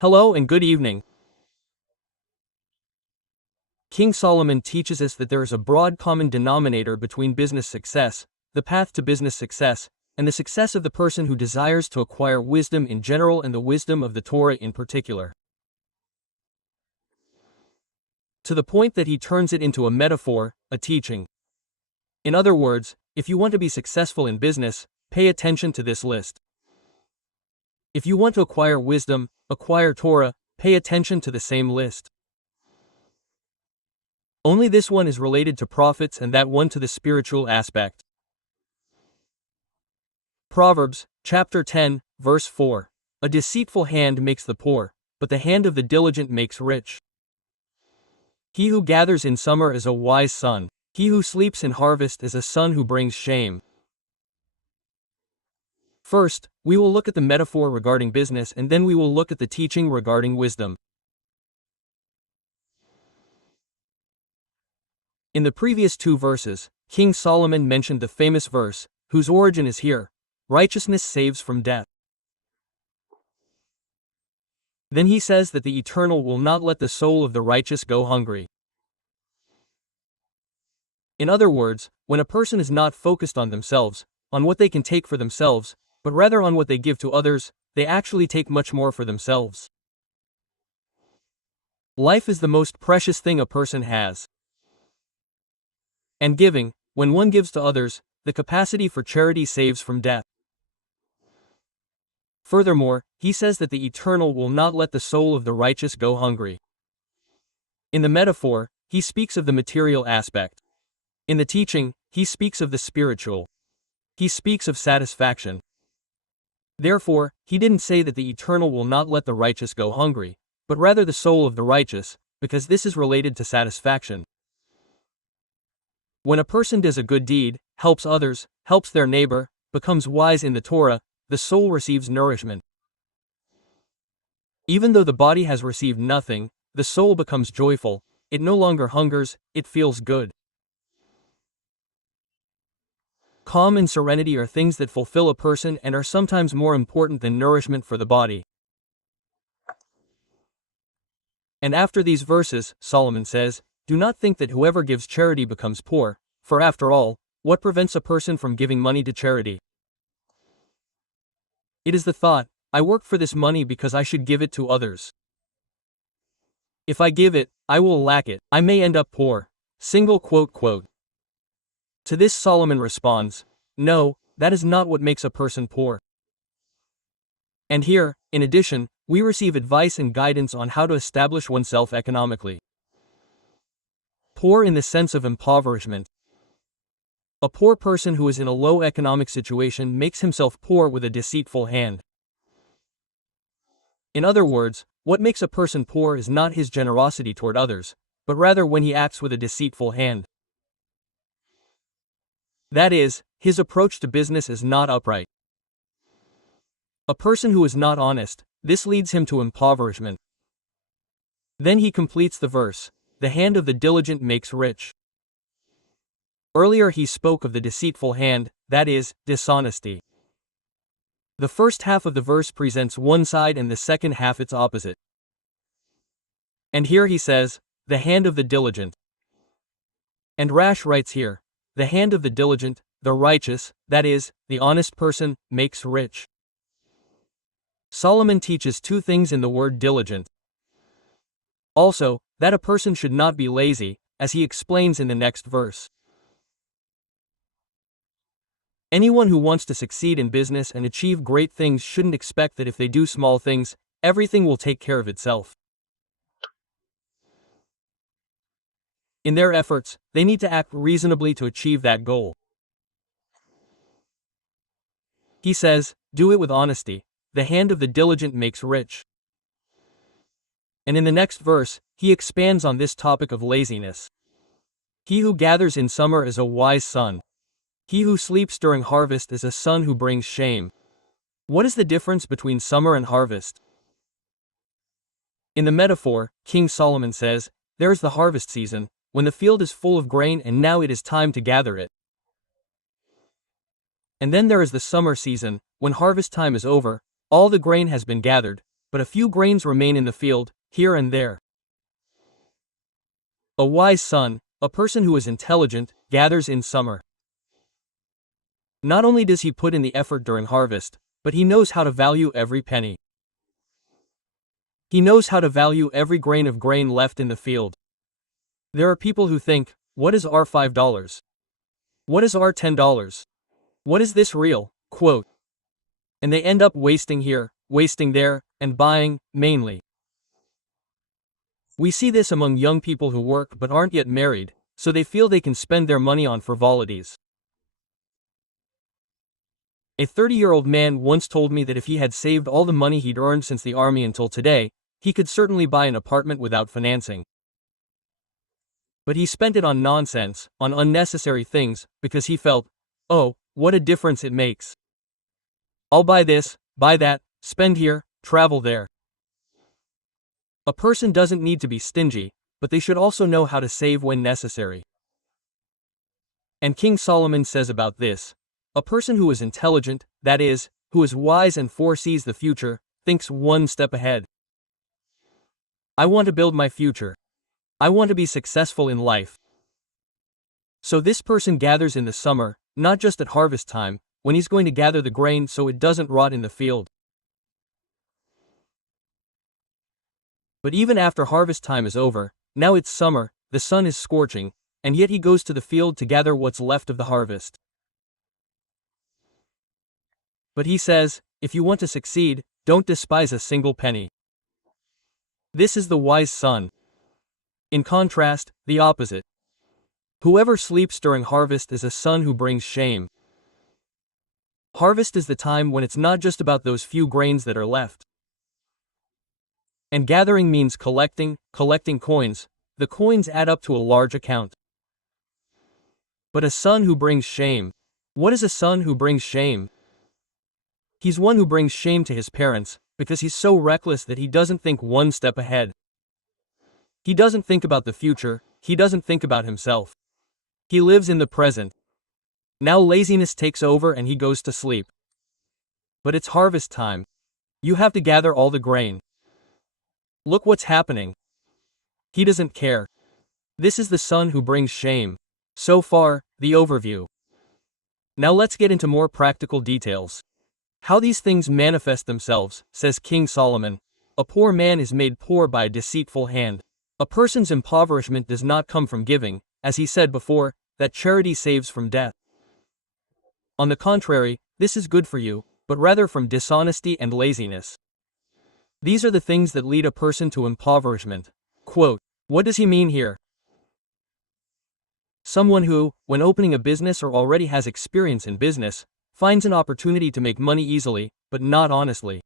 Hello and good evening. King Solomon teaches us that there is a broad common denominator between business success, the path to business success, and the success of the person who desires to acquire wisdom in general and the wisdom of the Torah in particular. To the point that he turns it into a metaphor, a teaching. In other words, if you want to be successful in business, pay attention to this list. If you want to acquire wisdom, acquire Torah, pay attention to the same list. Only this one is related to profits and that one to the spiritual aspect. Proverbs, chapter 10, verse 4. A deceitful hand makes the poor, but the hand of the diligent makes rich. He who gathers in summer is a wise son. He who sleeps in harvest is a son who brings shame. First, we will look at the metaphor regarding business and then we will look at the teaching regarding wisdom. In the previous two verses, King Solomon mentioned the famous verse, whose origin is here, righteousness saves from death. Then he says that the Eternal will not let the soul of the righteous go hungry. In other words, when a person is not focused on themselves, on what they can take for themselves, but rather on what they give to others, they actually take much more for themselves. Life is the most precious thing a person has. And giving, when one gives to others, the capacity for charity saves from death. Furthermore, he says that the Eternal will not let the soul of the righteous go hungry. In the metaphor, he speaks of the material aspect. In the teaching, he speaks of the spiritual. He speaks of satisfaction. Therefore, he didn't say that the Eternal will not let the righteous go hungry, but rather the soul of the righteous, because this is related to satisfaction. When a person does a good deed, helps others, helps their neighbor, becomes wise in the Torah, the soul receives nourishment. Even though the body has received nothing, the soul becomes joyful, it no longer hungers, it feels good. Calm and serenity are things that fulfill a person and are sometimes more important than nourishment for the body. And after these verses, Solomon says, do not think that whoever gives charity becomes poor, for after all, what prevents a person from giving money to charity? It is the thought, I work for this money because I should give it to others. If I give it, I will lack it, I may end up poor. To this Solomon responds, no, that is not what makes a person poor. And here, in addition, we receive advice and guidance on how to establish oneself economically. Poor in the sense of impoverishment. A poor person who is in a low economic situation makes himself poor with a deceitful hand. In other words, what makes a person poor is not his generosity toward others, but rather when he acts with a deceitful hand. That is, his approach to business is not upright. A person who is not honest, this leads him to impoverishment. Then he completes the verse, the hand of the diligent makes rich. Earlier he spoke of the deceitful hand, that is, dishonesty. The first half of the verse presents one side and the second half its opposite. And here he says, the hand of the diligent. And Rash writes here, the hand of the diligent, the righteous, that is, the honest person, makes rich. Solomon teaches two things in the word diligent. Also, that a person should not be lazy, as he explains in the next verse. Anyone who wants to succeed in business and achieve great things shouldn't expect that if they do small things, everything will take care of itself. In their efforts, they need to act reasonably to achieve that goal. He says, do it with honesty, the hand of the diligent makes rich. And in the next verse, he expands on this topic of laziness. He who gathers in summer is a wise son. He who sleeps during harvest is a son who brings shame. What is the difference between summer and harvest? In the metaphor, King Solomon says, there is the harvest season, when the field is full of grain and now it is time to gather it. And then there is the summer season, when harvest time is over, all the grain has been gathered, but a few grains remain in the field, here and there. A wise son, a person who is intelligent, gathers in summer. Not only does he put in the effort during harvest, but he knows how to value every penny. He knows how to value every grain of grain left in the field. There are people who think, what is our $5? What is our $10? What is this real, quote? And they end up wasting here, wasting there, and buying, mainly. We see this among young people who work but aren't yet married, so they feel they can spend their money on frivolities. A 30-year-old man once told me that if he had saved all the money he'd earned since the army until today, he could certainly buy an apartment without financing. But he spent it on nonsense, on unnecessary things, because he felt, oh, what a difference it makes. I'll buy this, buy that, spend here, travel there. A person doesn't need to be stingy, but they should also know how to save when necessary. And King Solomon says about this, a person who is intelligent, that is, who is wise and foresees the future, thinks one step ahead. I want to build my future. I want to be successful in life. So this person gathers in the summer, not just at harvest time, when he's going to gather the grain so it doesn't rot in the field. But even after harvest time is over, now it's summer, the sun is scorching, and yet he goes to the field to gather what's left of the harvest. But he says, if you want to succeed, don't despise a single penny. This is the wise son. In contrast, the opposite. Whoever sleeps during harvest is a son who brings shame. Harvest is the time when it's not just about those few grains that are left. And gathering means collecting coins. The coins add up to a large account. But a son who brings shame. What is a son who brings shame? He's one who brings shame to his parents, because he's so reckless that he doesn't think one step ahead. He doesn't think about the future, he doesn't think about himself. He lives in the present. Now laziness takes over and he goes to sleep. But it's harvest time. You have to gather all the grain. Look what's happening. He doesn't care. This is the son who brings shame. So far, the overview. Now let's get into more practical details. How these things manifest themselves, says King Solomon. A poor man is made poor by a deceitful hand. A person's impoverishment does not come from giving, as he said before, that charity saves from death. On the contrary, this is good for you, but rather from dishonesty and laziness. These are the things that lead a person to impoverishment. Quote, what does he mean here? Someone who, when opening a business or already has experience in business, finds an opportunity to make money easily, but not honestly.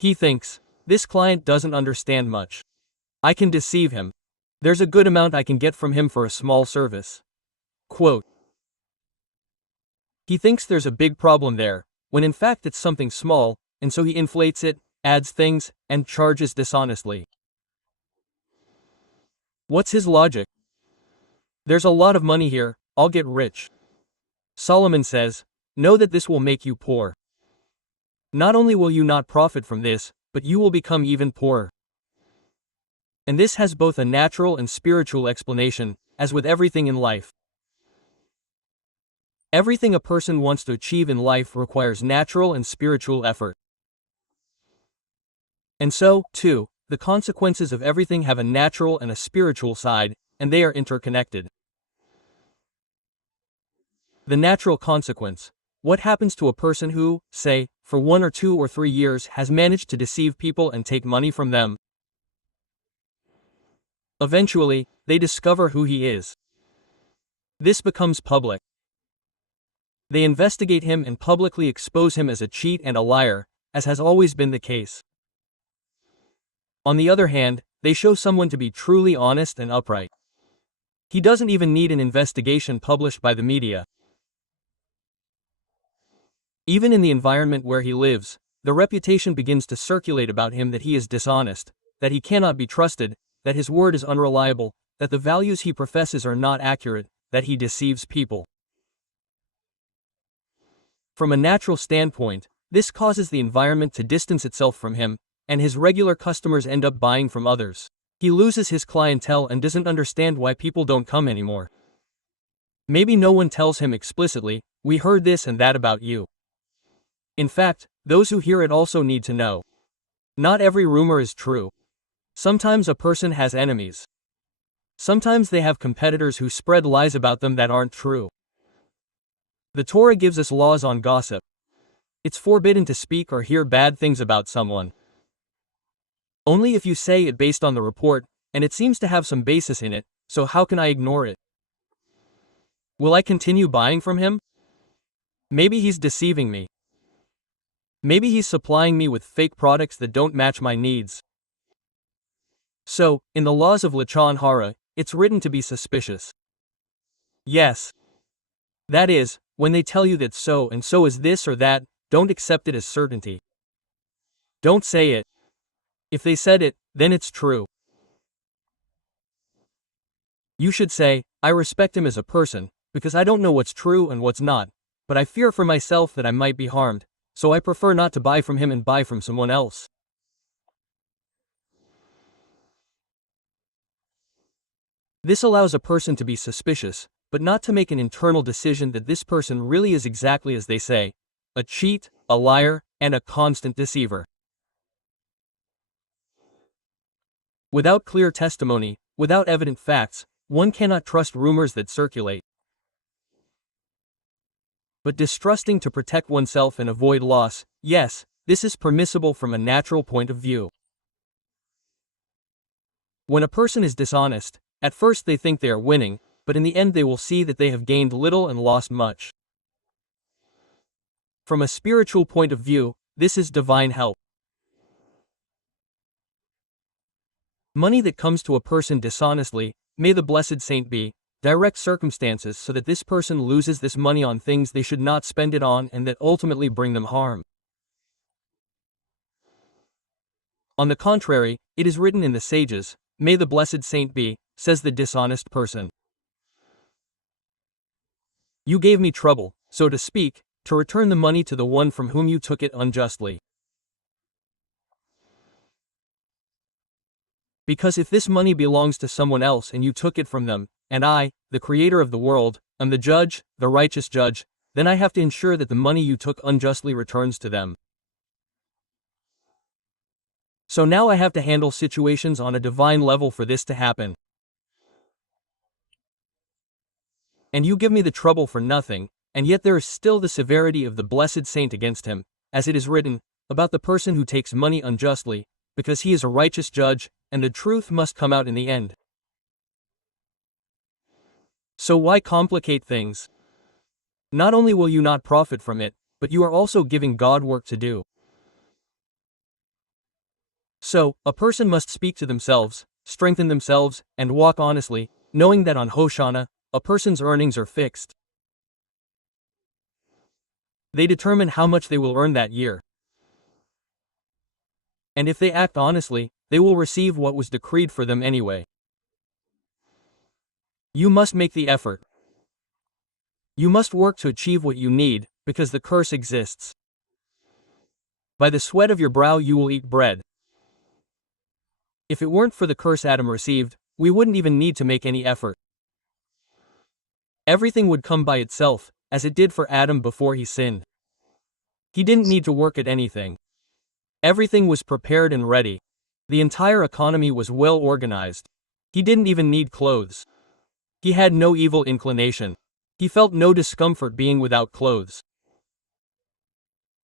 He thinks, this client doesn't understand much. I can deceive him. There's a good amount I can get from him for a small service. Quote, he thinks there's a big problem there, when in fact it's something small, and so he inflates it, adds things, and charges dishonestly. What's his logic? There's a lot of money here, I'll get rich. Solomon says, know that this will make you poor. Not only will you not profit from this, but you will become even poorer. And this has both a natural and spiritual explanation, as with everything in life. Everything a person wants to achieve in life requires natural and spiritual effort. And so, too, the consequences of everything have a natural and a spiritual side, and they are interconnected. The natural consequence. What happens to a person who, say, for 1 or 2 or 3 years has managed to deceive people and take money from them? Eventually, they discover who he is. This becomes public. They investigate him and publicly expose him as a cheat and a liar, as has always been the case. On the other hand, they show someone to be truly honest and upright. He doesn't even need an investigation published by the media. Even in the environment where he lives, the reputation begins to circulate about him that he is dishonest, that he cannot be trusted, that his word is unreliable, that the values he professes are not accurate, that he deceives people. From a natural standpoint, This causes the environment to distance itself from him, and his regular customers end up buying from others. He loses his clientele and doesn't understand why people don't come anymore. Maybe no one tells him explicitly, "We heard this and that about you." In fact, those who hear it also need to know. Not every rumor is true. Sometimes a person has enemies. Sometimes they have competitors who spread lies about them that aren't true. The Torah gives us laws on gossip. It's forbidden to speak or hear bad things about someone. Only if you say it based on the report, and it seems to have some basis in it, so how can I ignore it? Will I continue buying from him? Maybe he's deceiving me. Maybe he's supplying me with fake products that don't match my needs. So, in the laws of Lachon Hara, it's written to be suspicious. Yes. That is, when they tell you that so and so is this or that, don't accept it as certainty. Don't say it. If they said it, then it's true. You should say, "I respect him as a person, because I don't know what's true and what's not, but I fear for myself that I might be harmed, so I prefer not to buy from him and buy from someone else." This allows a person to be suspicious, but not to make an internal decision that this person really is exactly as they say, a cheat, a liar, and a constant deceiver. Without clear testimony, without evident facts, one cannot trust rumors that circulate. But distrusting to protect oneself and avoid loss, yes, this is permissible from a natural point of view. When a person is dishonest, at first they think they are winning, but in the end they will see that they have gained little and lost much. From a spiritual point of view, this is divine help. Money that comes to a person dishonestly, may the blessed saint be, direct circumstances so that this person loses this money on things they should not spend it on and that ultimately bring them harm. On the contrary, it is written in the sages, "May the blessed saint be," says the dishonest person. "You gave me trouble, so to speak, to return the money to the one from whom you took it unjustly. Because if this money belongs to someone else and you took it from them, and I, the creator of the world, am the judge, the righteous judge, then I have to ensure that the money you took unjustly returns to them. So now I have to handle situations on a divine level for this to happen. And you give me the trouble for nothing, and yet there is still the severity of the blessed saint against him, as it is written, about the person who takes money unjustly, because he is a righteous judge, and the truth must come out in the end. So why complicate things? Not only will you not profit from it, but you are also giving God work to do. So, a person must speak to themselves, strengthen themselves, and walk honestly, knowing that on Hoshana, a person's earnings are fixed. They determine how much they will earn that year. And if they act honestly, they will receive what was decreed for them anyway. You must make the effort. You must work to achieve what you need, because the curse exists. By the sweat of your brow you will eat bread. If it weren't for the curse Adam received, we wouldn't even need to make any effort. Everything would come by itself, as it did for Adam before he sinned. He didn't need to work at anything. Everything was prepared and ready. The entire economy was well organized. He didn't even need clothes. He had no evil inclination. He felt no discomfort being without clothes.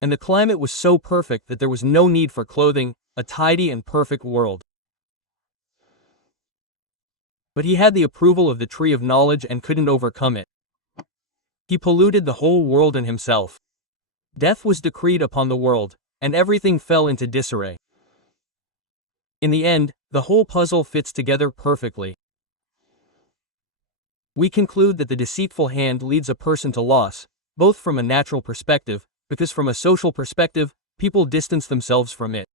And the climate was so perfect that there was no need for clothing, a tidy and perfect world. But he had the approval of the tree of knowledge and couldn't overcome it. He polluted the whole world and himself. Death was decreed upon the world, and everything fell into disarray. In the end, the whole puzzle fits together perfectly. We conclude that the deceitful hand leads a person to loss, both from a natural perspective, because from a social perspective, people distance themselves from it.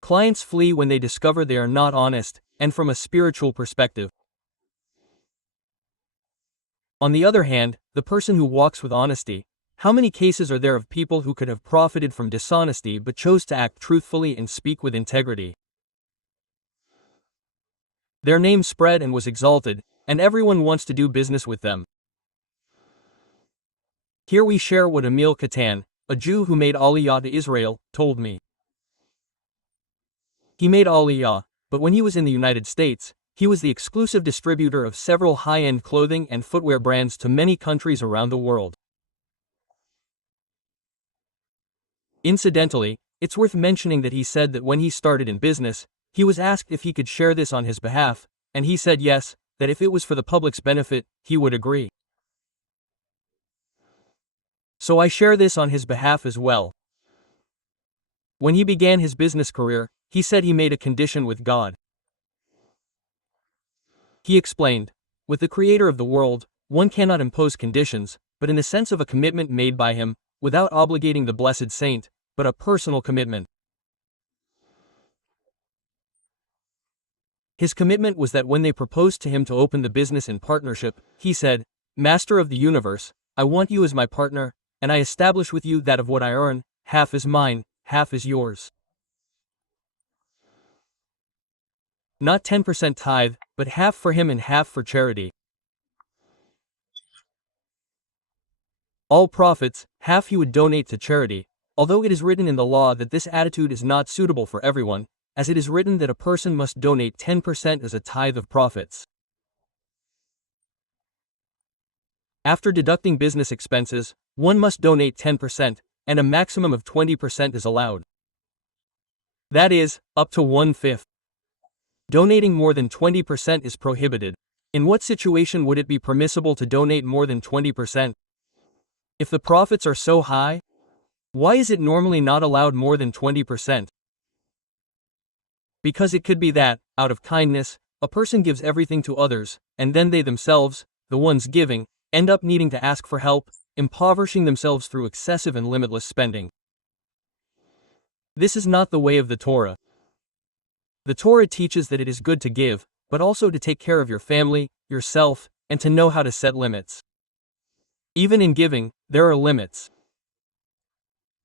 Clients flee when they discover they are not honest, and from a spiritual perspective. On the other hand, the person who walks with honesty, How many cases are there of people who could have profited from dishonesty but chose to act truthfully and speak with integrity? Their name spread and was exalted, and everyone wants to do business with them. Here we share what Emil Katan, a Jew who made Aliyah to Israel, told me. He made Aliyah, but when he was in the United States, he was the exclusive distributor of several high-end clothing and footwear brands to many countries around the world. Incidentally, it's worth mentioning that he said that when he started in business, he was asked if he could share this on his behalf, and he said yes, that if it was for the public's benefit, he would agree. So I share this on his behalf as well. When he began his business career, he said he made a condition with God. He explained, with the Creator of the world, one cannot impose conditions, but in the sense of a commitment made by him, without obligating the blessed saint, but a personal commitment. His commitment was that when they proposed to him to open the business in partnership, he said, "Master of the universe, I want you as my partner, and I establish with you that of what I earn, half is mine, half is yours. Not 10% tithe, but half for him and half for charity. All profits, half he would donate to charity, although it is written in the law that this attitude is not suitable for everyone, as it is written that a person must donate 10% as a tithe of profits. After deducting business expenses, one must donate 10%, and a maximum of 20% is allowed. That is, up to 1/5. Donating more than 20% is prohibited. In what situation would it be permissible to donate more than 20%? If the profits are so high, why is it normally not allowed more than 20%? Because it could be that, out of kindness, a person gives everything to others, and then they themselves, the ones giving, end up needing to ask for help, impoverishing themselves through excessive and limitless spending. This is not the way of the Torah. The Torah teaches that it is good to give, but also to take care of your family, yourself, and to know how to set limits. Even in giving, there are limits.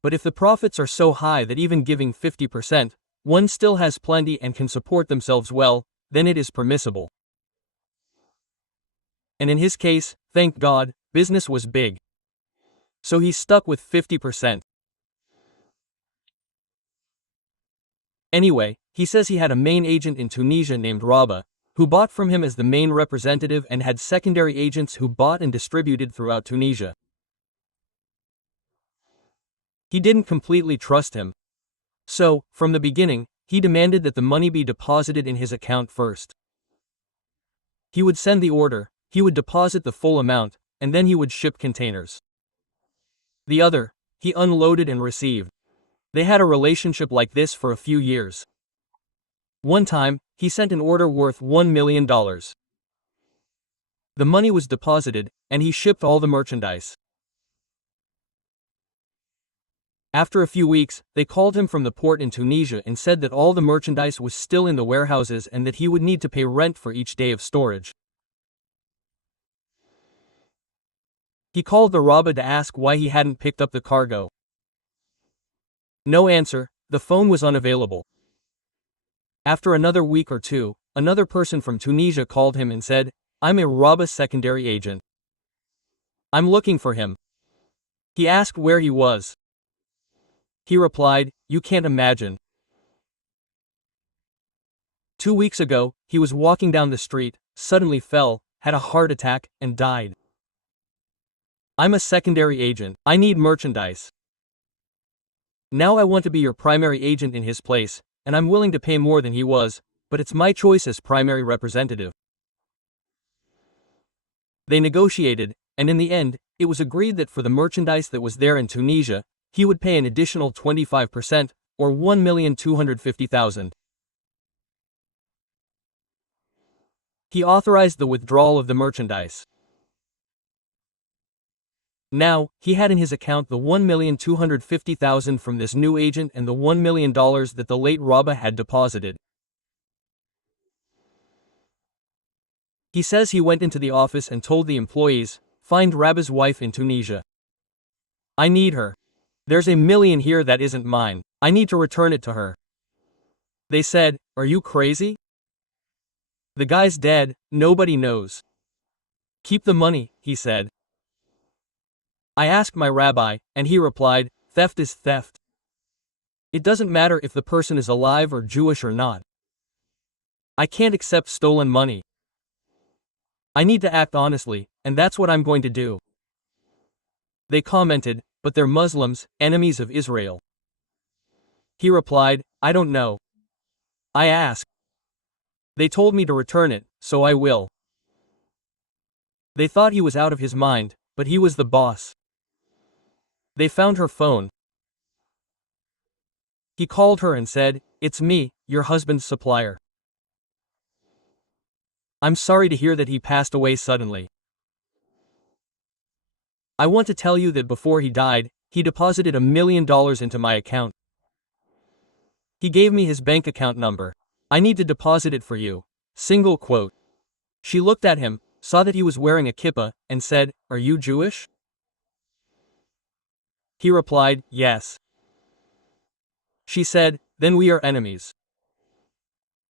But if the profits are so high that even giving 50%, one still has plenty and can support themselves well, then it is permissible. And in his case, thank God, business was big. So he stuck with 50%. Anyway, he says he had a main agent in Tunisia named Rabah, who bought from him as the main representative and had secondary agents who bought and distributed throughout Tunisia. He didn't completely trust him. So, from the beginning, he demanded that the money be deposited in his account first. He would send the order, he would deposit the full amount, and then he would ship containers. The other, he unloaded and received. They had a relationship like this for a few years. One time, he sent an order worth $1 million. The money was deposited, and he shipped all the merchandise. After a few weeks, they called him from the port in Tunisia and said that all the merchandise was still in the warehouses and that he would need to pay rent for each day of storage. He called the Rabbah to ask why he hadn't picked up the cargo. No answer, the phone was unavailable. After another week or two, another person from Tunisia called him and said, "I'm a Rabbah secondary agent. I'm looking for him." He asked where he was. He replied, "You can't imagine. 2 weeks ago, he was walking down the street, suddenly fell, had a heart attack, and died. I'm a secondary agent, I need merchandise. Now I want to be your primary agent in his place, and I'm willing to pay more than he was, but it's my choice as primary representative." They negotiated, and in the end, it was agreed that for the merchandise that was there in Tunisia, he would pay an additional 25%, or $1,250,000. He authorized the withdrawal of the merchandise. Now, he had in his account the $1,250,000 from this new agent and the $1 million that the late Rabbah had deposited. He says he went into the office and told the employees, "Find Rabbah's wife in Tunisia." I need her. There's $1 million here that isn't mine. I need to return it to her. They said, are you crazy? The guy's dead, nobody knows. Keep the money, he said. I asked my rabbi, and he replied, theft is theft. It doesn't matter if the person is alive or Jewish or not. I can't accept stolen money. I need to act honestly, and that's what I'm going to do. They commented, but they're Muslims, enemies of Israel. He replied, I don't know. I asked. They told me to return it, so I will. They thought he was out of his mind, but he was the boss. They found her phone. He called her and said, it's me, your husband's supplier. I'm sorry to hear that he passed away suddenly. I want to tell you that before he died, he deposited $1 million into my account. He gave me his bank account number. I need to deposit it for you. Single quote. She looked at him, saw that he was wearing a kippah, and said, are you Jewish? He replied, yes. She said, then we are enemies.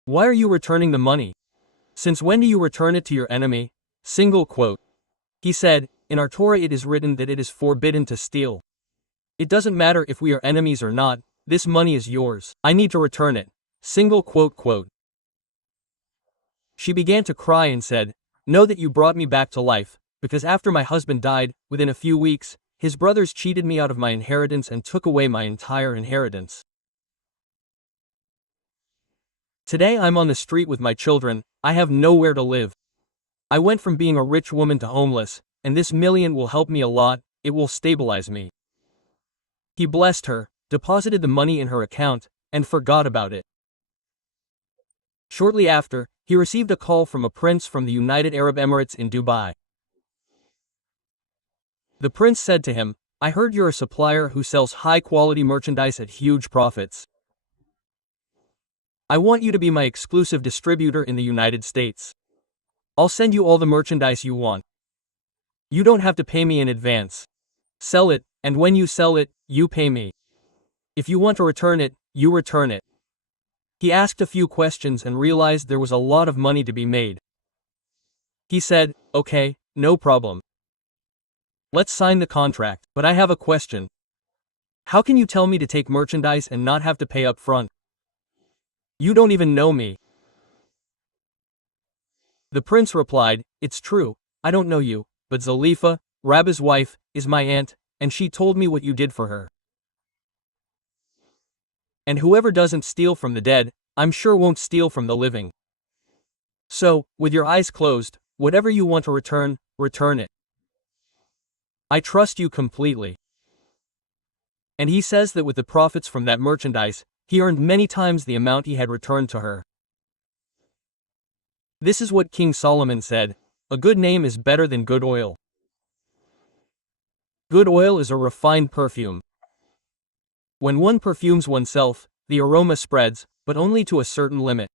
Why are you returning the money? Since when do you return it to your enemy? Single quote. He said, in our Torah it is written that it is forbidden to steal. It doesn't matter if we are enemies or not, this money is yours. I need to return it. Single quote quote. She began to cry and said, know that you brought me back to life, because after my husband died, within a few weeks, his brothers cheated me out of my inheritance and took away my entire inheritance. Today I'm on the street with my children, I have nowhere to live. I went from being a rich woman to homeless, and this $1 million will help me a lot, it will stabilize me. He blessed her, deposited the money in her account, and forgot about it. Shortly after, he received a call from a prince from the United Arab Emirates in Dubai. The prince said to him, I heard you're a supplier who sells high-quality merchandise at huge profits. I want you to be my exclusive distributor in the United States. I'll send you all the merchandise you want. You don't have to pay me in advance. Sell it, and when you sell it, you pay me. If you want to return it, you return it. He asked a few questions and realized there was a lot of money to be made. He said, okay, no problem. Let's sign the contract, but I have a question. How can you tell me to take merchandise and not have to pay up front? You don't even know me. The prince replied, it's true, I don't know you, but Zalifa, Rabbi's wife, is my aunt, and she told me what you did for her. And whoever doesn't steal from the dead, I'm sure won't steal from the living. So, with your eyes closed, whatever you want to return, return it. I trust you completely. And he says that with the profits from that merchandise, he earned many times the amount he had returned to her. This is what King Solomon said, a good name is better than good oil. Good oil is a refined perfume. When one perfumes oneself, the aroma spreads, but only to a certain limit.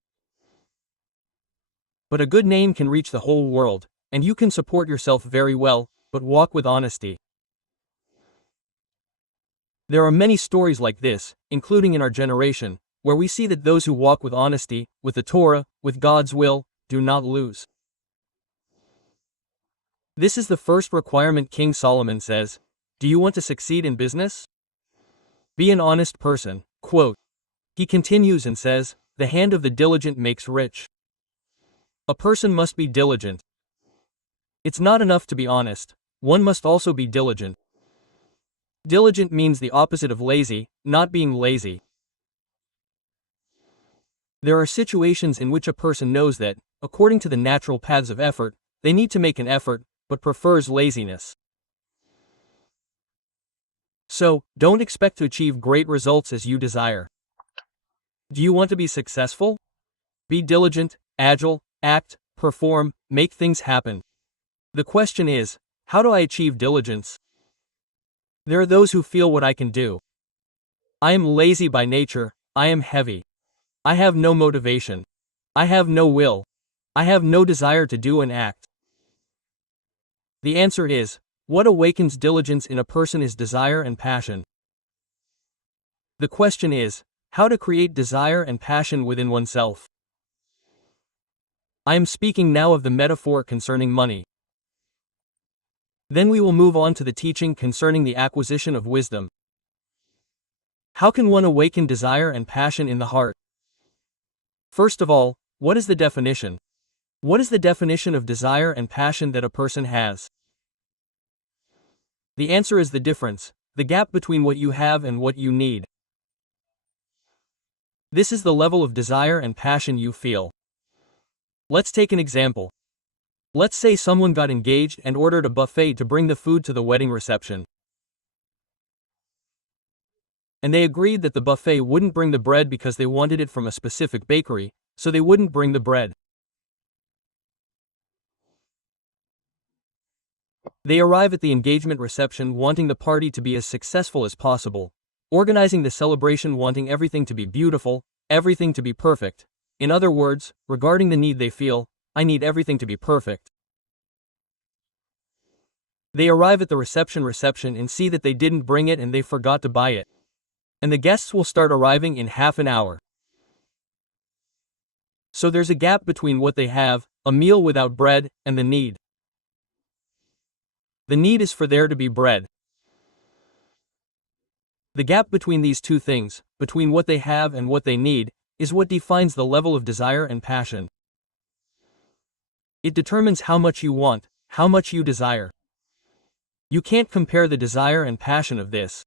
But a good name can reach the whole world, and you can support yourself very well, but walk with honesty. There are many stories like this, including in our generation, where we see that those who walk with honesty, with the Torah, with God's will, do not lose. This is the first requirement King Solomon says. Do you want to succeed in business? Be an honest person. Quote. He continues and says, the hand of the diligent makes rich. A person must be diligent. It's not enough to be honest, one must also be diligent. Diligent means the opposite of lazy, not being lazy. There are situations in which a person knows that, according to the natural paths of effort, they need to make an effort, but prefers laziness. So, don't expect to achieve great results as you desire. Do you want to be successful? Be diligent, agile, act, perform, make things happen. The question is, how do I achieve diligence? There are those who feel what I can do. I am lazy by nature, I am heavy. I have no motivation. I have no will. I have no desire to do and act. The answer is, What awakens diligence in a person is desire and passion. The question is, how to create desire and passion within oneself. I am speaking now of the metaphor concerning money. Then we will move on to the teaching concerning the acquisition of wisdom. How can one awaken desire and passion in the heart? First of all, what is the definition? What is the definition of desire and passion that a person has? The answer is the difference, the gap between what you have and what you need. This is the level of desire and passion you feel. Let's take an example. Let's say someone got engaged and ordered a buffet to bring the food to the wedding reception. And they agreed that the buffet wouldn't bring the bread because they wanted it from a specific bakery, so they wouldn't bring the bread. They arrive at the engagement reception wanting the party to be as successful as possible, organizing the celebration wanting everything to be beautiful, everything to be perfect. In other words, regarding the need they feel, I need everything to be perfect. They arrive at the reception and see that they didn't bring it and they forgot to buy it. And the guests will start arriving in half an hour. So there's a gap between what they have, a meal without bread, and the need. The need is for there to be bread. The gap between these two things, between what they have and what they need, is what defines the level of desire and passion. It determines how much you want, how much you desire. You can't compare the desire and passion of this.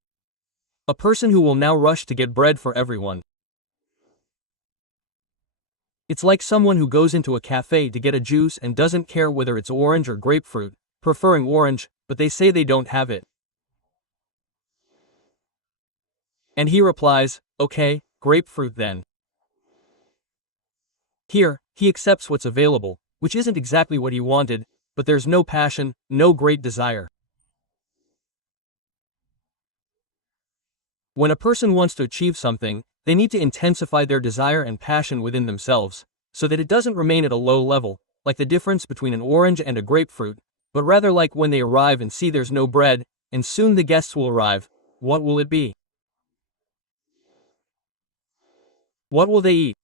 A person who will now rush to get bread for everyone. It's like someone who goes into a cafe to get a juice and doesn't care whether it's orange or grapefruit, preferring orange, but they say they don't have it. And he replies, okay, grapefruit then. Here, he accepts what's available, which isn't exactly what he wanted, but there's no passion, no great desire. When a person wants to achieve something, they need to intensify their desire and passion within themselves, so that it doesn't remain at a low level, like the difference between an orange and a grapefruit, but rather like when they arrive and see there's no bread, and soon the guests will arrive. What will it be? What will they eat?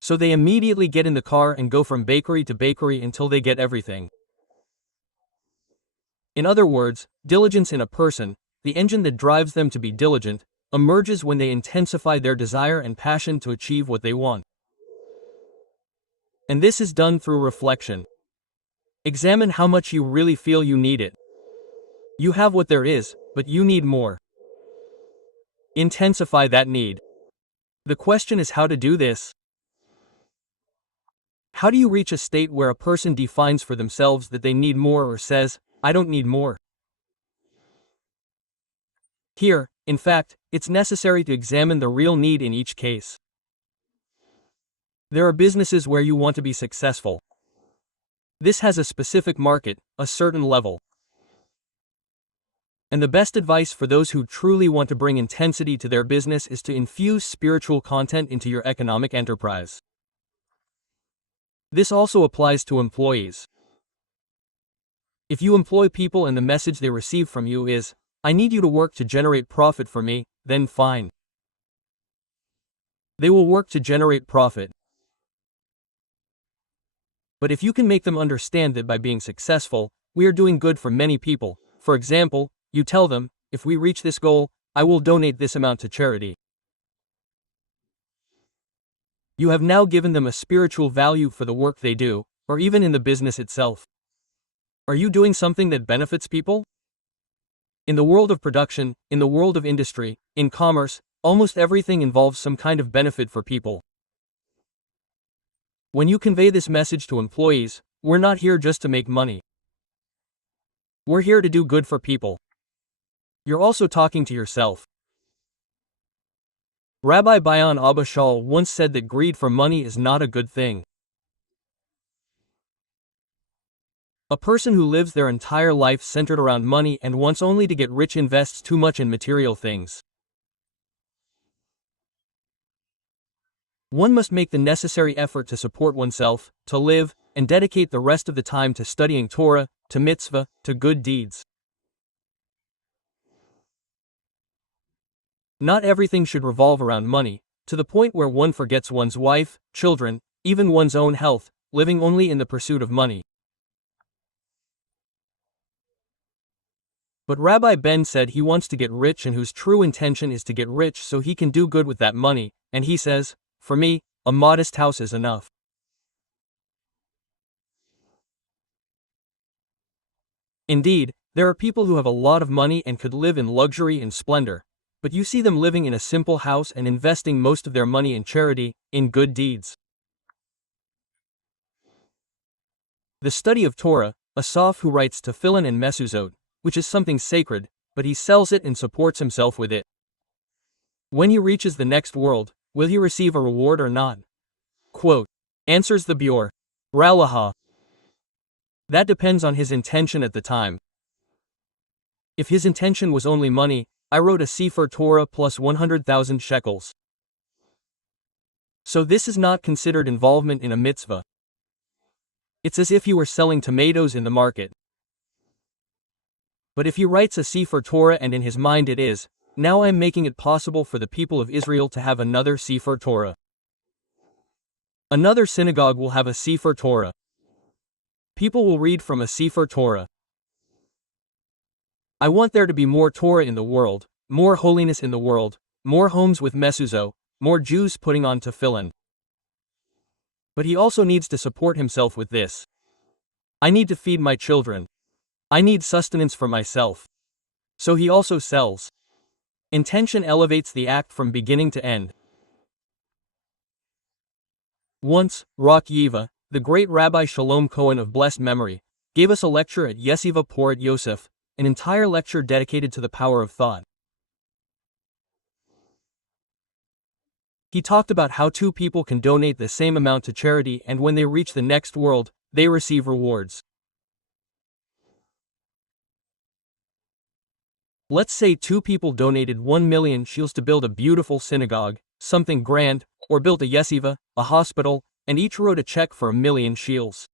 So they immediately get in the car and go from bakery to bakery until they get everything. In other words, diligence in a person, the engine that drives them to be diligent, emerges when they intensify their desire and passion to achieve what they want. And this is done through reflection. Examine how much you really feel you need it. You have what there is, but you need more. Intensify that need. The question is how to do this. How do you reach a state where a person defines for themselves that they need more or says, I don't need more? Here, in fact, it's necessary to examine the real need in each case. There are businesses where you want to be successful. This has a specific market, a certain level. And the best advice for those who truly want to bring intensity to their business is to infuse spiritual content into your economic enterprise. This also applies to employees. If you employ people and the message they receive from you is, I need you to work to generate profit for me, then fine. They will work to generate profit. But if you can make them understand that by being successful, we are doing good for many people, for example, you tell them, if we reach this goal, I will donate this amount to charity. You have now given them a spiritual value for the work they do, or even in the business itself. Are you doing something that benefits people? In the world of production, in the world of industry, in commerce, almost everything involves some kind of benefit for people. When you convey this message to employees, we're not here just to make money. We're here to do good for people. You're also talking to yourself. Rabbi Bayan Abba Shaul once said that greed for money is not a good thing. A person who lives their entire life centered around money and wants only to get rich invests too much in material things. One must make the necessary effort to support oneself, to live, and dedicate the rest of the time to studying Torah, to mitzvah, to good deeds. Not everything should revolve around money, to the point where one forgets one's wife, children, even one's own health, living only in the pursuit of money. But Rabbi Ben said he wants to get rich and whose true intention is to get rich so he can do good with that money, and he says, "For me, a modest house is enough." Indeed, there are people who have a lot of money and could live in luxury and splendor, but you see them living in a simple house and investing most of their money in charity, in good deeds. The study of Torah, Asaph who writes tefillin and mezuzot, which is something sacred, but he sells it and supports himself with it. When he reaches the next world, will he receive a reward or not? Quote, answers the Bior. Ralaha. That depends on his intention at the time. If his intention was only money, I wrote a Sefer Torah plus 100,000 shekels. So this is not considered involvement in a mitzvah. It's as if he were selling tomatoes in the market. But if he writes a Sefer Torah and in his mind it is, now I am making it possible for the people of Israel to have another Sefer Torah. Another synagogue will have a Sefer Torah. People will read from a Sefer Torah. I want there to be more Torah in the world, more holiness in the world, more homes with mezuzot, more Jews putting on tefillin. But he also needs to support himself with this. I need to feed my children. I need sustenance for myself. So he also sells. Intention elevates the act from beginning to end. Once, Rock Yiva, the great Rabbi Shalom Cohen of blessed memory, gave us a lecture at Yeshiva Porat Yosef, an entire lecture dedicated to the power of thought. He talked about how two people can donate the same amount to charity and when they reach the next world, they receive rewards. Let's say two people donated 1 million shekels to build a beautiful synagogue, something grand, or built a yeshiva, a hospital, and each wrote a check for 1 million shekels.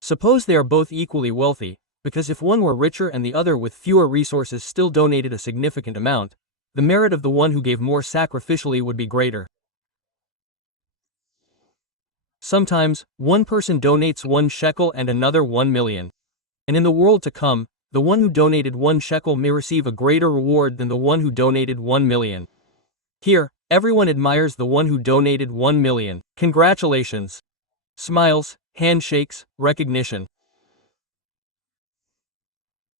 Suppose they are both equally wealthy, because if one were richer and the other with fewer resources still donated a significant amount, the merit of the one who gave more sacrificially would be greater. Sometimes, one person donates 1 shekel and another 1 million. And in the world to come, the one who donated 1 shekel may receive a greater reward than the one who donated 1 million. Here, everyone admires the one who donated 1 million. Congratulations! Smiles, handshakes, recognition.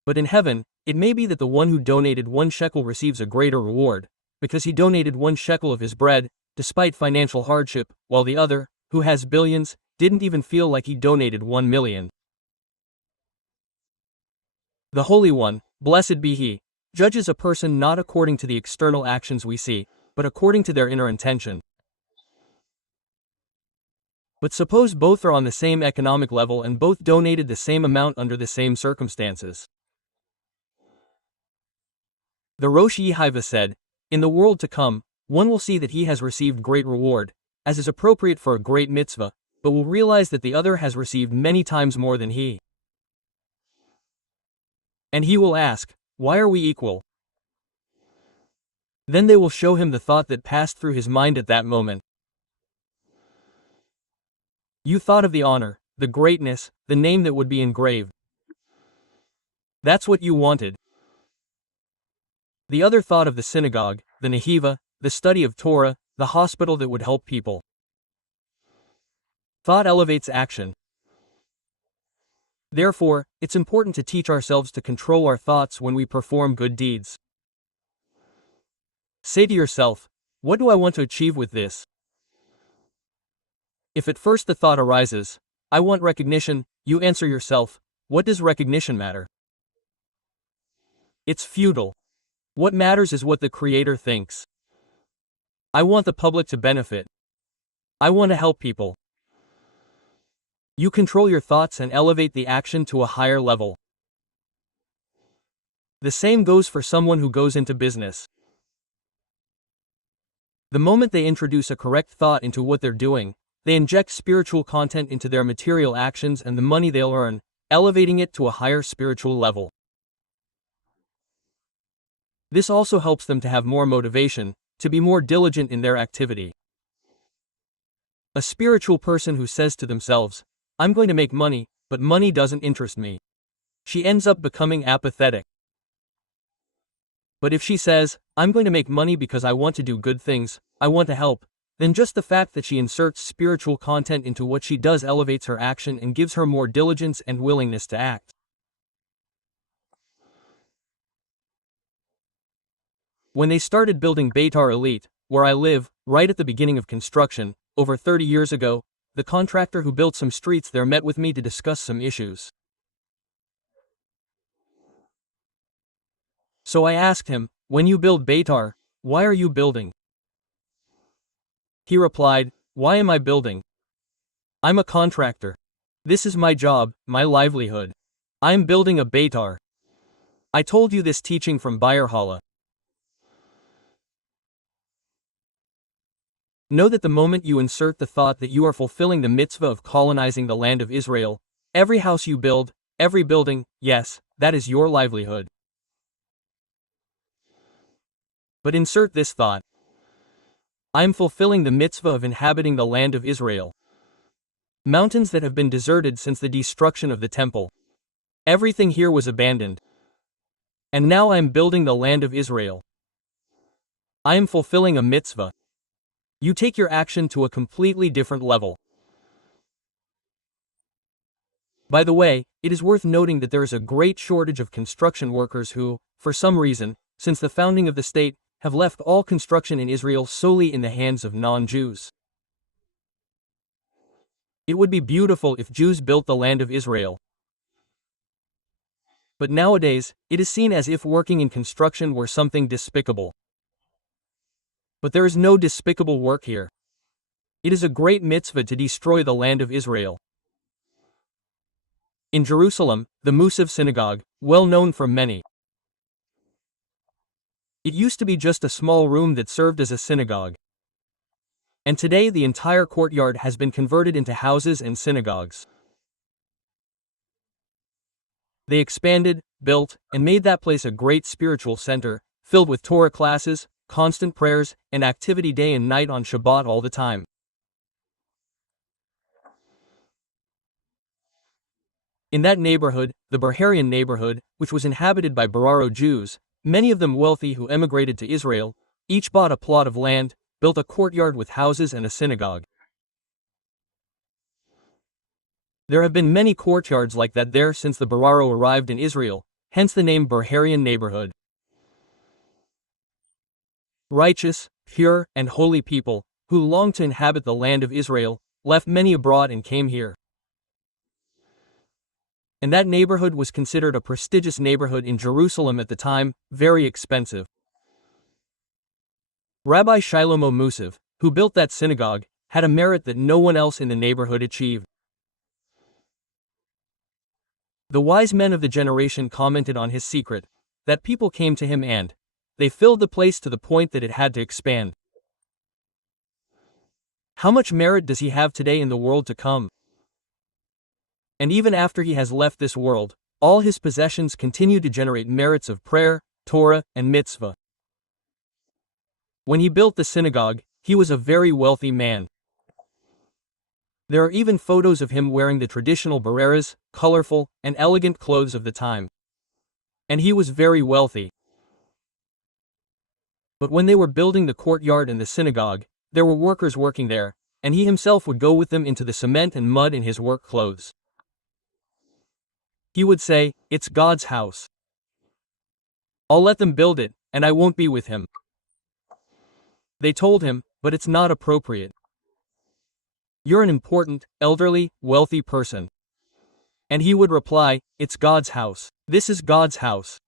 But in heaven, it may be that the one who donated 1 shekel receives a greater reward, because he donated 1 shekel of his bread, despite financial hardship, while the other, who has billions, didn't even feel like he donated 1 million. The Holy One, blessed be He, judges a person not according to the external actions we see, but according to their inner intention. But suppose both are on the same economic level and both donated the same amount under the same circumstances. The Rosh Yehiva said, in the world to come, one will see that he has received great reward, as is appropriate for a great mitzvah, but will realize that the other has received many times more than he. And he will ask, why are we equal? Then they will show him the thought that passed through his mind at that moment. You thought of the honor, the greatness, the name that would be engraved. That's what you wanted. The other thought of the synagogue, the nehiva, the study of Torah, the hospital that would help people. Thought elevates action. Therefore, it's important to teach ourselves to control our thoughts when we perform good deeds. Say to yourself, what do I want to achieve with this? If at first the thought arises, I want recognition, you answer yourself, what does recognition matter? It's futile. What matters is what the Creator thinks. I want the public to benefit. I want to help people. You control your thoughts and elevate the action to a higher level. The same goes for someone who goes into business. The moment they introduce a correct thought into what they're doing, they inject spiritual content into their material actions and the money they'll earn, elevating it to a higher spiritual level. This also helps them to have more motivation, to be more diligent in their activity. A spiritual person who says to themselves, "I'm going to make money, but money doesn't interest me," she ends up becoming apathetic. But if she says, "I'm going to make money because I want to do good things, I want to help," then just the fact that she inserts spiritual content into what she does elevates her action and gives her more diligence and willingness to act. When they started building Beitar Elite, where I live, right at the beginning of construction, over 30 years ago, the contractor who built some streets there met with me to discuss some issues. So I asked him, "When you build Beitar, why are you building?" He replied, "Why am I building? I'm a contractor. This is my job, my livelihood. I'm building a Beitar." I told you this teaching from Bayerhala. Know that the moment you insert the thought that you are fulfilling the mitzvah of colonizing the land of Israel, every house you build, every building, yes, that is your livelihood. But insert this thought: I am fulfilling the mitzvah of inhabiting the land of Israel. Mountains that have been deserted since the destruction of the temple. Everything here was abandoned. And now I am building the land of Israel. I am fulfilling a mitzvah. You take your action to a completely different level. By the way, it is worth noting that there is a great shortage of construction workers who, for some reason, since the founding of the state, have left all construction in Israel solely in the hands of non-Jews. It would be beautiful if Jews built the land of Israel. But nowadays, it is seen as if working in construction were something despicable. But there is no despicable work here. It is a great mitzvah to destroy the land of Israel. In Jerusalem, the Musaf synagogue, well known for many. It used to be just a small room that served as a synagogue. And today the entire courtyard has been converted into houses and synagogues. They expanded, built, and made that place a great spiritual center, filled with Torah classes, constant prayers, and activity day and night on Shabbat all the time. In that neighborhood, the Baharian neighborhood, which was inhabited by Bararo Jews, many of them wealthy who emigrated to Israel, each bought a plot of land, built a courtyard with houses and a synagogue. There have been many courtyards like that there since the Bararo arrived in Israel, hence the name Baharian neighborhood. Righteous, pure, and holy people, who longed to inhabit the land of Israel, left many abroad and came here. And that neighborhood was considered a prestigious neighborhood in Jerusalem at the time, very expensive. Rabbi Shlomo Musaf, who built that synagogue, had a merit that no one else in the neighborhood achieved. The wise men of the generation commented on his secret, that people came to him and they filled the place to the point that it had to expand. How much merit does he have today in the world to come? And even after he has left this world, all his possessions continue to generate merits of prayer, Torah, and mitzvah. When he built the synagogue, he was a very wealthy man. There are even photos of him wearing the traditional bereras, colorful, and elegant clothes of the time. And he was very wealthy. But when they were building the courtyard and the synagogue, there were workers working there, and he himself would go with them into the cement and mud in his work clothes. He would say, "It's God's house. I'll let them build it, and I won't be with him." They told him, "But it's not appropriate. You're an important, elderly, wealthy person." And he would reply, "It's God's house. This is God's house."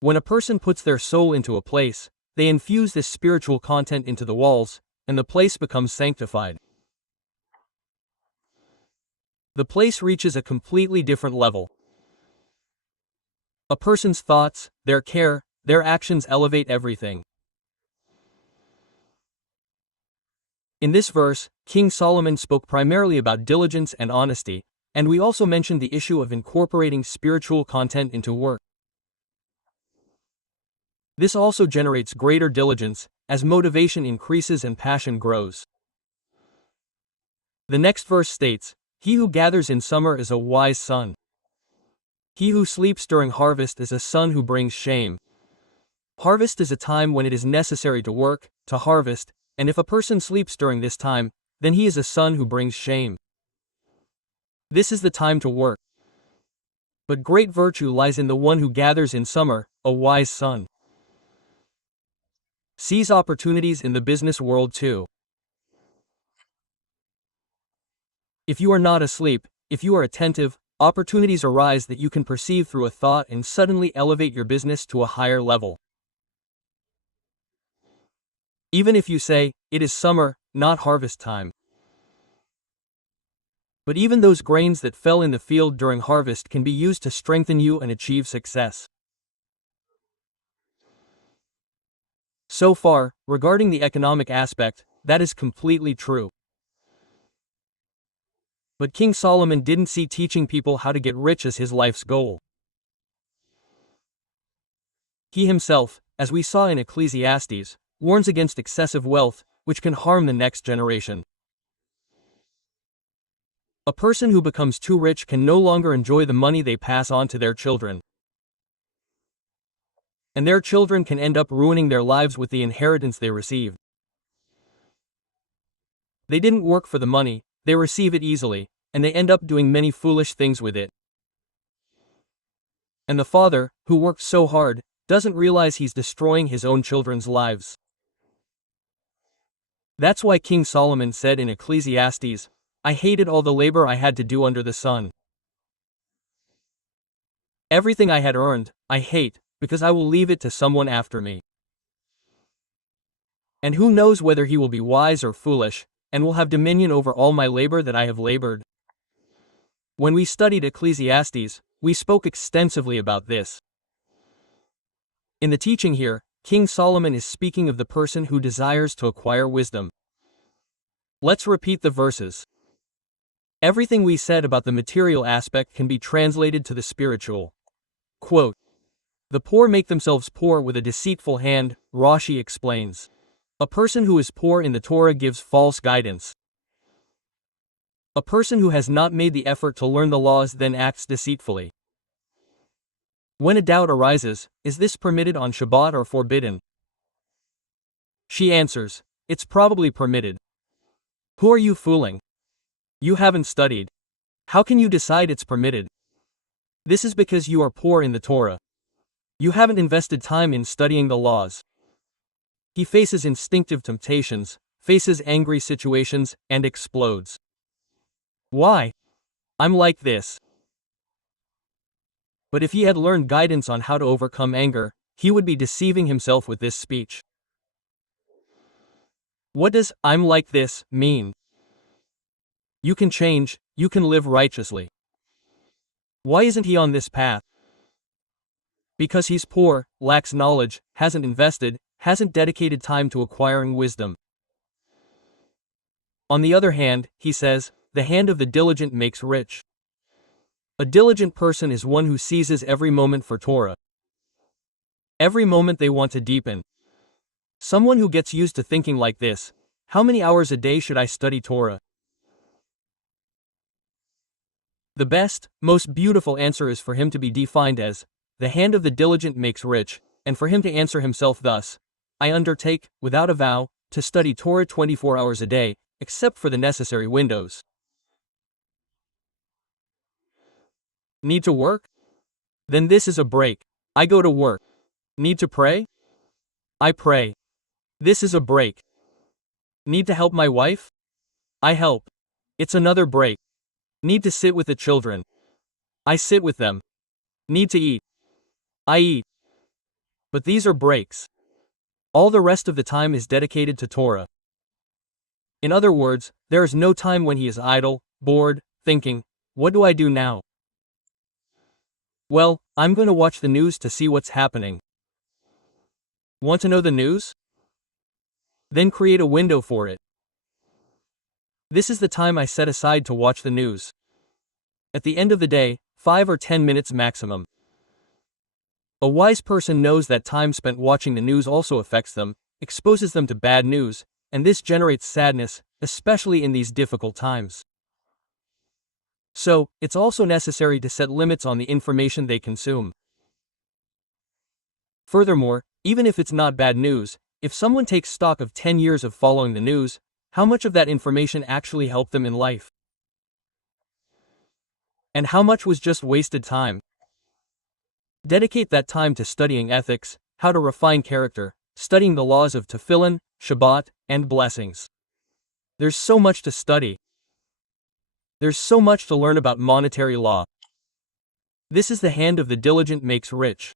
When a person puts their soul into a place, they infuse this spiritual content into the walls, and the place becomes sanctified. The place reaches a completely different level. A person's thoughts, their care, their actions elevate everything. In this verse, King Solomon spoke primarily about diligence and honesty, and we also mentioned the issue of incorporating spiritual content into work. This also generates greater diligence, as motivation increases and passion grows. The next verse states, "He who gathers in summer is a wise son. He who sleeps during harvest is a son who brings shame." Harvest is a time when it is necessary to work, to harvest, and if a person sleeps during this time, then he is a son who brings shame. This is the time to work. But great virtue lies in the one who gathers in summer, a wise son. Seize opportunities in the business world too. If you are not asleep, if you are attentive, opportunities arise that you can perceive through a thought and suddenly elevate your business to a higher level. Even if you say, "It is summer, not harvest time." But even those grains that fell in the field during harvest can be used to strengthen you and achieve success. So far, regarding the economic aspect, that is completely true. But King Solomon didn't see teaching people how to get rich as his life's goal. He himself, as we saw in Ecclesiastes, warns against excessive wealth, which can harm the next generation. A person who becomes too rich can no longer enjoy the money they pass on to their children. And their children can end up ruining their lives with the inheritance they receive. They didn't work for the money, they receive it easily, and they end up doing many foolish things with it. And the father, who worked so hard, doesn't realize he's destroying his own children's lives. That's why King Solomon said in Ecclesiastes, "I hated all the labor I had to do under the sun. Everything I had earned, I hate, because I will leave it to someone after me. And who knows whether he will be wise or foolish, and will have dominion over all my labor that I have labored." When we studied Ecclesiastes, we spoke extensively about this. In the teaching here, King Solomon is speaking of the person who desires to acquire wisdom. Let's repeat the verses. Everything we said about the material aspect can be translated to the spiritual. Quote, "The poor make themselves poor with a deceitful hand," Rashi explains. A person who is poor in the Torah gives false guidance. A person who has not made the effort to learn the laws then acts deceitfully. When a doubt arises, is this permitted on Shabbat or forbidden? She answers, "It's probably permitted." Who are you fooling? You haven't studied. How can you decide it's permitted? This is because you are poor in the Torah. You haven't invested time in studying the laws. He faces instinctive temptations, faces angry situations, and explodes. Why? I'm like this. But if he had learned guidance on how to overcome anger, he would be deceiving himself with this speech. What does "I'm like this" mean? You can change, you can live righteously. Why isn't he on this path? Because he's poor, lacks knowledge, hasn't invested, hasn't dedicated time to acquiring wisdom. On the other hand, he says, "The hand of the diligent makes rich." A diligent person is one who seizes every moment for Torah. Every moment they want to deepen. Someone who gets used to thinking like this, "How many hours a day should I study Torah?" The best, most beautiful answer is for him to be defined as, "The hand of the diligent makes rich," and for him to answer himself thus, "I undertake, without a vow, to study Torah 24 hours a day, except for the necessary windows." Need to work? Then this is a break. I go to work. Need to pray? I pray. This is a break. Need to help my wife? I help. It's another break. Need to sit with the children. I sit with them. Need to eat. I eat. But these are breaks. All the rest of the time is dedicated to Torah. In other words, there is no time when he is idle, bored, thinking, "What do I do now? Well, I'm going to watch the news to see what's happening." Want to know the news? Then create a window for it. This is the time I set aside to watch the news. At the end of the day, 5 or 10 minutes maximum. A wise person knows that time spent watching the news also affects them, exposes them to bad news, and this generates sadness, especially in these difficult times. So, it's also necessary to set limits on the information they consume. Furthermore, even if it's not bad news, if someone takes stock of 10 years of following the news, how much of that information actually helped them in life? And how much was just wasted time? Dedicate that time to studying ethics, how to refine character, studying the laws of tefillin, Shabbat, and blessings. There's so much to study. There's so much to learn about monetary law. This is the hand of the diligent makes rich.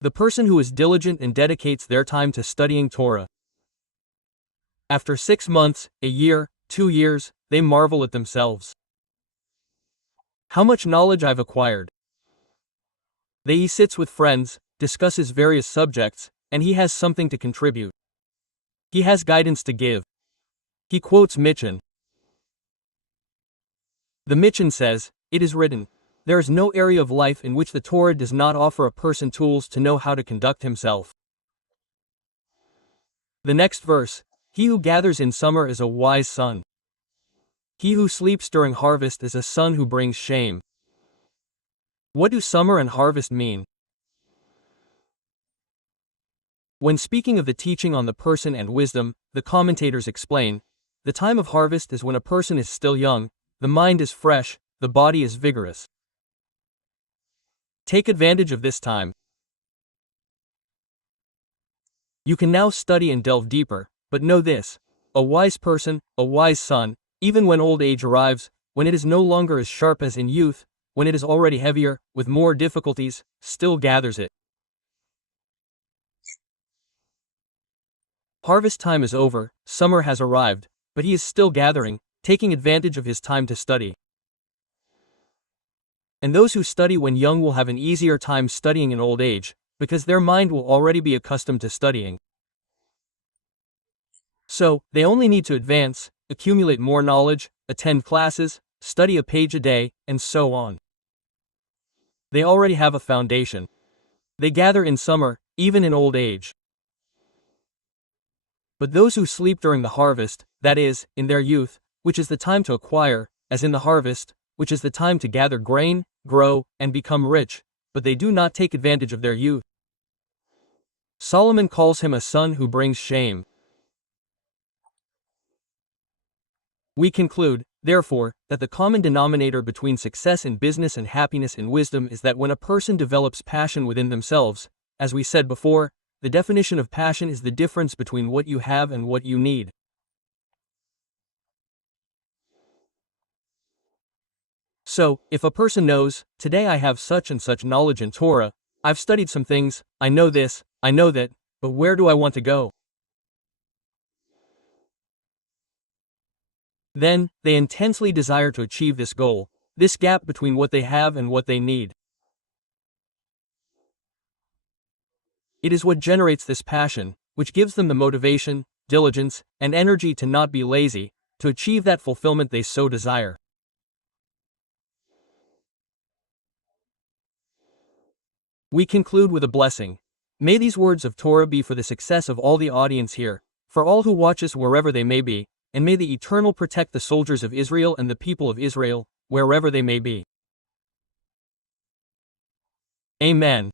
The person who is diligent and dedicates their time to studying Torah. After 6 months, a year, 2 years, they marvel at themselves. How much knowledge I've acquired. He sits with friends, discusses various subjects, and he has something to contribute. He has guidance to give. He quotes Michan. The Michan says, "It is written, there is no area of life in which the Torah does not offer a person tools to know how to conduct himself." The next verse, "He who gathers in summer is a wise son. He who sleeps during harvest is a son who brings shame." What do summer and harvest mean? When speaking of the teaching on the person and wisdom, the commentators explain, the time of harvest is when a person is still young, the mind is fresh, the body is vigorous. Take advantage of this time. You can now study and delve deeper, but know this: a wise person, a wise son, even when old age arrives, when it is no longer as sharp as in youth, when it is already heavier, with more difficulties, still gathers it. Harvest time is over, summer has arrived, but he is still gathering, taking advantage of his time to study. And those who study when young will have an easier time studying in old age, because their mind will already be accustomed to studying. So, they only need to advance, accumulate more knowledge, attend classes, study a page a day, and so on. They already have a foundation. They gather in summer, even in old age. But those who sleep during the harvest, that is, in their youth, which is the time to acquire, as in the harvest, which is the time to gather grain, grow, and become rich, but they do not take advantage of their youth. Solomon calls him a son who brings shame. We conclude, therefore, that the common denominator between success in business and happiness in wisdom is that when a person develops passion within themselves, as we said before, the definition of passion is the difference between what you have and what you need. So, if a person knows, today I have such and such knowledge in Torah, I've studied some things, I know this, I know that, but where do I want to go? Then, they intensely desire to achieve this goal, this gap between what they have and what they need. It is what generates this passion, which gives them the motivation, diligence, and energy to not be lazy, to achieve that fulfillment they so desire. We conclude with a blessing. May these words of Torah be for the success of all the audience here, for all who watch us wherever they may be, and may the Eternal protect the soldiers of Israel and the people of Israel, wherever they may be. Amen.